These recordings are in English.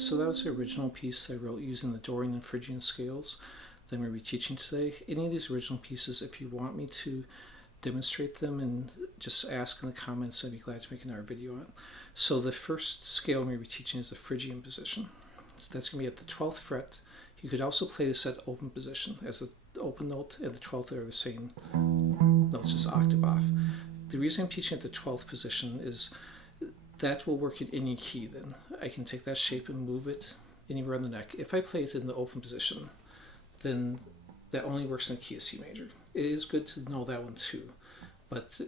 so that was the original piece I wrote using the Dorian and Phrygian scales that I'm going to be teaching today. Any of these original pieces, if you want me to demonstrate them, and just ask in the comments, I'd be glad to make another video on it. So the first scale I'm going to be teaching is the Phrygian position. So that's going to be at the 12th fret. You could also play this at open position, as the open note and the 12th are the same notes, just octave off. The reason I'm teaching at the 12th position is that will work in any key then. I can take that shape and move it anywhere on the neck. If I play it in the open position, then that only works in the key of C major. It is good to know that one too, but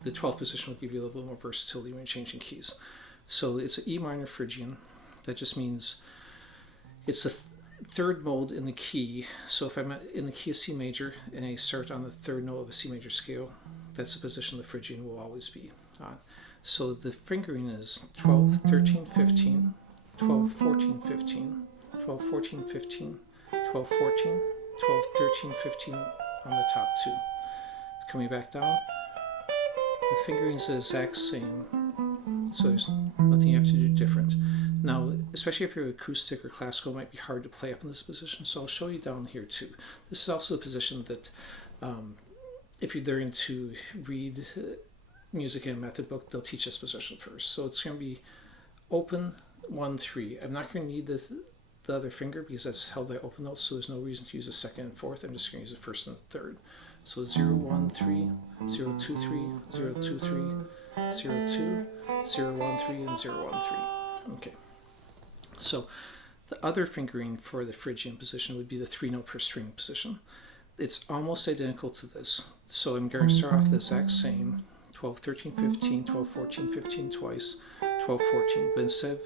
the 12th position will give you a little bit more versatility when changing keys. So it's an E minor Phrygian. That just means it's the third mode in the key. So if I'm in the key of C major and I start on the third note of a C major scale, that's the position the Phrygian will always be on. So the fingering is 12, 13, 15, 12, 14, 15, 12, 14, 15, 12, 14, 12, 13, 15 on the top two. Coming back down, the fingering is the exact same, so there's nothing you have to do different. Now, especially if you're acoustic or classical, it might be hard to play up in this position, so I'll show you down here too. This is also a position that if you're learning to read music in a method book, they'll teach this position first. So it's going to be open 1, 3. I'm not going to need the other finger because that's held by open notes, so there's no reason to use the second and fourth. I'm just going to use the first and the third. So 0, 1, 3, 0, 2, 3, 0, 2, 3, 0, 2, 0, 1, 3, and 0, 1, 3. Okay. So the other fingering for the Phrygian position would be the 3-note per string position. It's almost identical to this. So I'm going to start off the exact same, 12, 13, 15, 12, 14, 15 twice, 12, 14. But instead of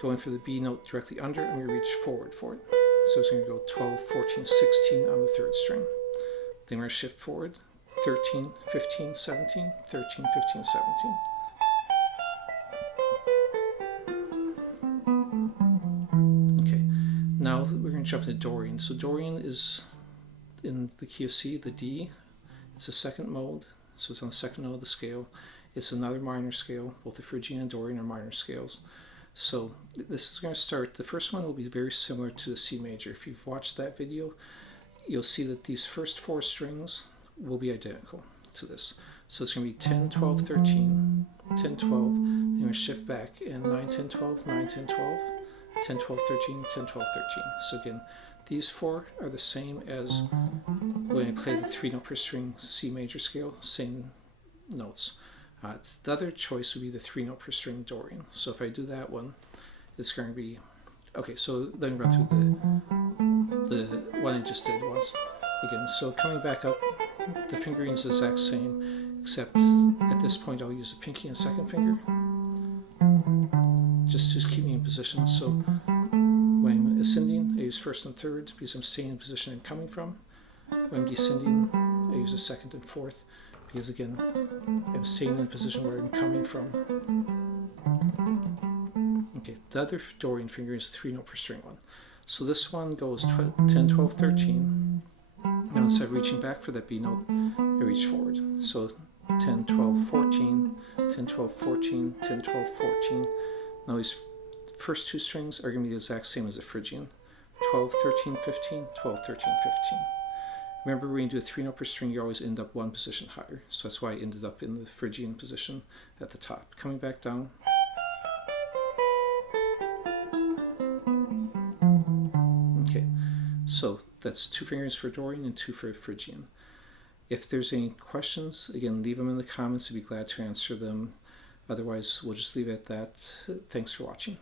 going for the B note directly under, I'm going to reach forward for it. So it's going to go 12, 14, 16 on the third string. Then we're going to shift forward, 13, 15, 17, 13, 15, 17. Okay, now we're going to jump to Dorian. So Dorian is in the key of C, the D. It's the second mode, so it's on the second note of the scale. It's another minor scale. Both the Phrygian and Dorian are minor scales. So this is going to start, the first one will be very similar to the C major. If you've watched that video, you'll see that these first 4 strings will be identical to this. So it's going to be 10, 12, 13, 10, 12, then we're going to shift back, and 9, 10, 12, 9, 10, 12, 10, 12, 13, 10, 12, 13. So again, these 4 are the same as when I play the 3-note per string C major scale, same notes. The other choice would be the 3-note per string Dorian. So if I do that one, it's going to be, okay, so let me run through the one I just did once again. So coming back up, the fingering is the exact same, except at this point I'll use the pinky and second finger just to keep me in position. So when I'm ascending, I use first and third because I'm staying in the position I'm coming from. When I'm descending, I use the second and fourth because again, I'm staying in the position where I'm coming from. Okay, the other Dorian finger is the 3-note per string one. So this one goes 10, 12, 13. Now instead of reaching back for that B note, I reach forward. So 10, 12, 14, 10, 12, 14, 10, 12, 14. Now these first 2 strings are going to be the exact same as the Phrygian. 12, 13, 15, 12, 13, 15. Remember, when you do a 3-note per string, you always end up 1 position higher. So that's why I ended up in the Phrygian position at the top. Coming back down. Okay, so that's 2 fingers for Dorian and 2 for Phrygian. If there's any questions, again, leave them in the comments. I'd be glad to answer them. Otherwise, we'll just leave it at that. Thanks for watching.